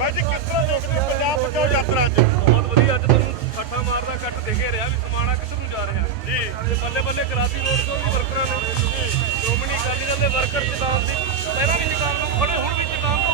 ਬਾਈ ਜੀ ਕਿਸ ਤਰ੍ਹਾਂ ਦੇਖਦੇ ਹੋ ਪੰਜਾਬ ਬਚਾਓ ਯਾਤਰਾ ਅੱਜ? ਬਹੁਤ ਵਧੀਆ ਅੱਜ ਤੁਹਾਨੂੰ ਸੱਟਾ ਮਾਰਦਾ ਕੱਟ ਦਿਖੇ ਰਿਹਾ ਵੀ ਸਮਾਣਾ ਕਿੱਧਰ ਨੂੰ ਜਾ ਰਿਹਾ। ਜੀ। ਤੇ ਬੱਲੇ ਬੱਲੇ ਕਰਾਤੀ ਰੋਡ ਤੋਂ ਵੀ ਵਰਕਰਾਂ ਨੇ। ਸ਼੍ਰੋਮਣੀ ਅਕਾਲੀ ਦਲ ਦੇ ਵਰਕਰ ਚੇਤਾਵਨ ਦੀ। ਪਹਿਲਾਂ ਵੀ ਚੇਤਾਵਨ ਨੂੰ ਖੜੇ ਹੁਣ ਵੀ ਚੇਤਾਵਨ।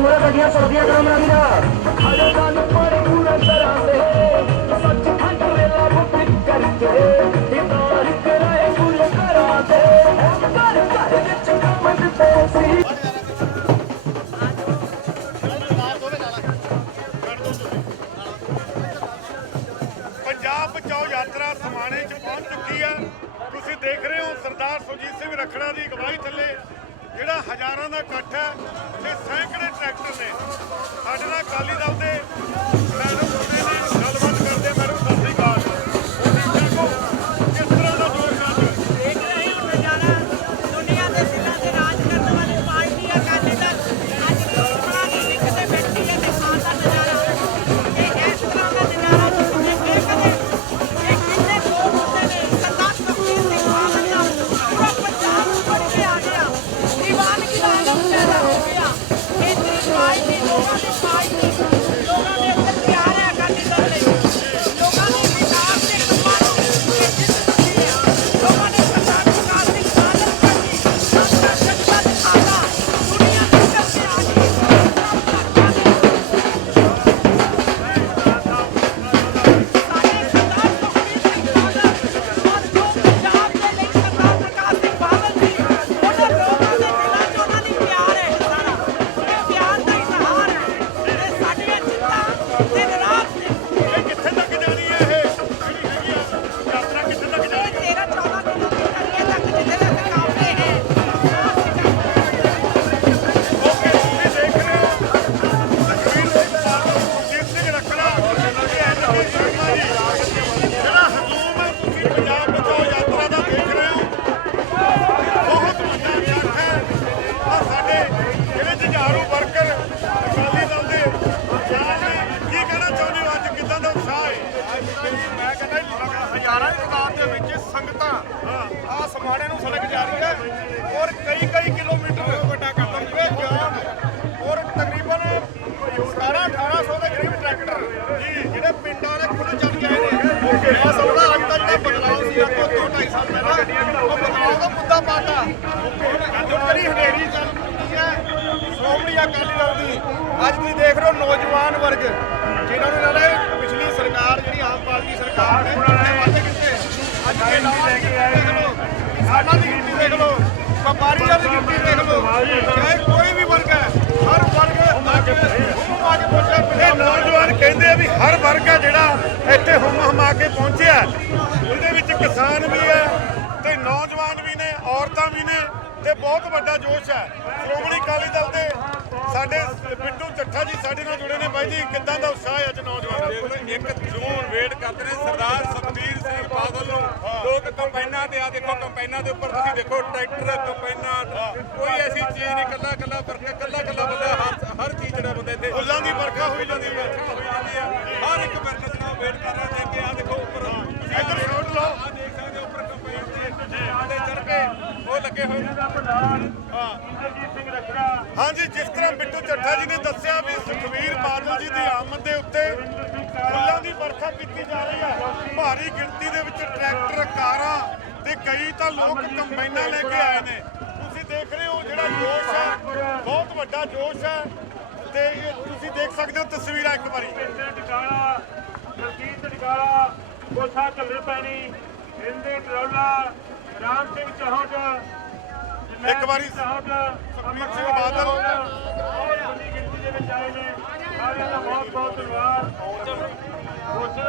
ਟੈਂਟ ਗੱਡੀਆਂ ਤੁਰਦੀਆਂ ਕਰੋ ਮੇਰਾ ਵੀਰਾ ਨਾਲ ਪਰ ਪੂਰੇ ਘਰਾਂ ਦੇ। ਸੱਚਖੰਡ ਵੇਲਾ ਮੁਕਤ ਕਰਕੇ। ਦਿਦਾਰ ਕਰਾਏ ਗੁਰੂ ਘਰਾਂ ਦੇ। ਘਰ ਘਰ ਵਿੱਚ ਕਮਲ ਤੇ ਪੰਜਾਬ ਬਚਾਓ ਯਾਤਰਾ ਸਮਾਣੇ 'ਚ ਪਹੁੰਚ ਚੁੱਕੀ ਹੈ। ਤੁਸੀਂ ਦੇਖ ਰਹੇ ਹੋ ਸਰਦਾਰ ਸੁਰਜੀਤ ਸਿੰਘ ਰਖੜਾ ਦੀ ਅਗਵਾਈ ਥੱਲੇ, ਜਿਹੜਾ ਹਜ਼ਾਰਾਂ ਦਾ ਇਕੱਠ ਹੈ, ਤੇ ਸੈਂਕੜੇ 上。ਸਮਾਣੇ ਨੂੰ ਸੜਕ ਜਾ ਰਹੀ ਹੈ ਔਰ ਕਈ ਕਈ ਕਿਲੋਮੀਟਰ ਵੱਡਾ ਕਦਮ ਜਿਵੇਂ ਜਾਮ ਔਰ ਤਕਰੀਬਨ 17 1800 ਦੇ ਕਰੀਬ ਟਰੈਕਟਰ ਜੀ ਜਿਹੜੇ ਪਿੰਡਾਂ ਦੇ ਖੁੱਲ ਚੱਲ ਗਏ ਨੇ। ਮੈਂ ਸਮਝਦਾ ਅੱਜ ਤੱਕ ਦਾ ਬਦਲਾਅ ਸੀ ਅੱਜ ਤੋਂ 2.5 ਸਾਲ ਪਹਿਲਾਂ। ਉਹ ਬਦਲਾਅ ਦਾ ਮੁੱਦਾ ਪਾਤਾ। ਅੱਜ ਜਿਹੜੀ ਹਨੇਰੀ ਚੱਲ ਪਈ ਹੈ। ਸ਼੍ਰੋਮਣੀ ਅਕਾਲੀ ਦਲ ਦੀ। ਅੱਜ ਤੁਸੀਂ ਦੇਖ ਰਹੇ ਹੋ ਨੌਜਵਾਨ ਵਰਗ ਜਿਨ੍ਹਾਂ ਨੂੰ ਨਾਲੇ ਪਿਛਲੀ ਸਰਕਾਰ ਜਿਹੜੀ ਆਮ ਪਾਰਟੀ ਸਰਕਾਰ ਨੇ ਵਾਅਦੇ ਕੀਤੇ ਅੱਜ ਦੇ ਦੀ ਗਿਣਤੀ ਦੇਖ ਲਓ ਕਿਸਾਨਾਂ ਦੀ ਗਿਣਤੀ ਦੇਖ ਲਓ ਵਪਾਰੀਆਂ ਦੀ ਗਿਣਤੀ ਦੇਖ ਲਓ। ਚਾਹੇ ਕੋਈ ਵੀ ਵਰਗ ਹੈ ਹਰ ਵਰਗ ਅੱਜ ਹੁਮ ਆ ਕੇ ਪਹੁੰਚਿਆ। ਇਹ ਪੰਜਾਬ ਦਾ ਨੌਜਵਾਨ ਕਹਿੰਦੇ ਆ ਵੀ ਹਰ ਵਰਗ ਆ ਜਿਹੜਾ ਇੱਥੇ ਹੁਮ ਹਮਾ ਕੇ ਪਹੁੰਚਿਆ ਇਹਦੇ ਵਿੱਚ ਕਿਸਾਨ ਵੀ ਹੈ ਤੇ ਨੌਜਵਾਨ ਵੀ ਨੇ ਔਰਤਾਂ ਵੀ ਨੇ ਤੇ ਬਹੁਤ ਵੱਡਾ ਜੋਸ਼ ਹੈ। ਸ਼੍ਰੋਮਣੀ ਅਕਾਲੀ ਦਲ ਦੇ ਸਾਡੇ ਬਿੱਟੂ ਚੱਠਾ ਜੀ ਸਾਡੇ ਨਾਲ ਜੁੜੇ ਨੇ ਬਾਈ ਜੀ। ਕਿੱਦਾਂ ਦਾ ਉਤਸ਼ਾਹ ਹੈ ਅੱਜ ਨੌਜਵਾਨ ਇੱਕ ਜੂਨ ਵੇਟ ਕਰਦੇ ਨੇ ਸਰਦਾਰ ਸੁਖਬੀਰ ਕੰਪਾਈਨਾਂ ਤੇ ਆ ਦੇਖੋ ਕੰਪਾਈਨਾਂ ਦੇ ਉੱਪਰ ਤੁਸੀਂ ਦੇਖੋ ਟਰੈਕਟਰ ਕੰਪਾਈਨਾਂ ਕੋਈ ਐਸੀ ਚੀਜ਼ ਨਹੀਂ ਕੱਲਾ ਕੱਲਾ ਵਰਕਰ ਕੱਲਾ ਕੱਲਾ ਬੰਦਾ ਹਰ ਹਰ ਚੀਜ਼ ਜਿਹੜਾ ਬੰਦਾ ਇੱਥੇ ਫੁੱਲਾਂ ਦੀ ਵਰਖਾ ਹੋਈ ਜਾਂਦੀ ਹੈ। ਹੋਈ ਜਾਂਦੀ ਆ ਹਰ ਇੱਕ ਵਰਕਰ ਜਿਹੜਾ ਵੇਟ ਕਰ ਰਿਹਾ ਕੇ ਆ ਦੇਖੋ ਉੱਪਰ ਇੱਧਰ ਸ਼ਾਟ ਲਾਓ ਆ ਦੇਖ ਸਕਦੇ ਹੋ ਉੱਪਰ ਕੰਪਾਈਨ ਤੇ ਆਦੇ ਚੜ ਕੇ ਉਹ ਲੱਗੇ ਹੋਏ ਨੇ ਹਾਂਜੀ ਜਿਸ ਤਰ੍ਹਾਂ ਬਿੱਟੂ ਚੱਠਾ ਜੀ ਨੇ ਦੱਸਿਆ ਵੀ ਸੁਖਵੀਰ ਬਾਦਲ ਜੀ ਦੀ ਆਮਦ ਦੇ ਉੱਤੇ ਫੁੱਲਾਂ ਦੀ ਵਰਖਾ ਕੀਤੀ ਜਾ ਰਹੀ ਹੈ। ਭਾਰੀ ਗਿਣਤੀ ਦੇ ਵਿੱਚ ਟਰੈਕਟਰ ਕਾਰਾਂ ਤੇ ਕਈ ਤਾਂ ਲੋਕ ਕੰਬਾਈਨਾਂ ਲੈ ਕੇ ਆਏ ਨੇ। ਤੁਸੀਂ ਦੇਖ ਰਹੇ ਹੋ ਜਿਹੜਾ ਜੋਸ਼ ਹੈ ਬਹੁਤ ਵੱਡਾ ਜੋਸ਼ ਹੈ। ਤੇ ਤੁਸੀਂ ਦੇਖ ਸਕਦੇ ਹੋ ਤਸਵੀਰਾਂ ਇੱਕ ਵਾਰੀ। ਕੋਸਾ ਚੱਲੇ ਪੈਣੀ ਹਿੰਦੀ ਟਰੋਲਾ ਰਾਮ ਸਿੰਘ ਚੌਹਾਨ ਇੱਕ ਵਾਰੀ ਸੁਖਬੀਰ ਸਿੰਘ ਬਾਦਲ। ਬਹੁਤ ਵੱਡੀ ਗਿਣਤੀ ਦੇ ਵਿੱਚ ਆਏ ਨੇ ਸਾਰਿਆਂ ਦਾ ਬਹੁਤ ਬਹੁਤ ਧੰਨਵਾਦ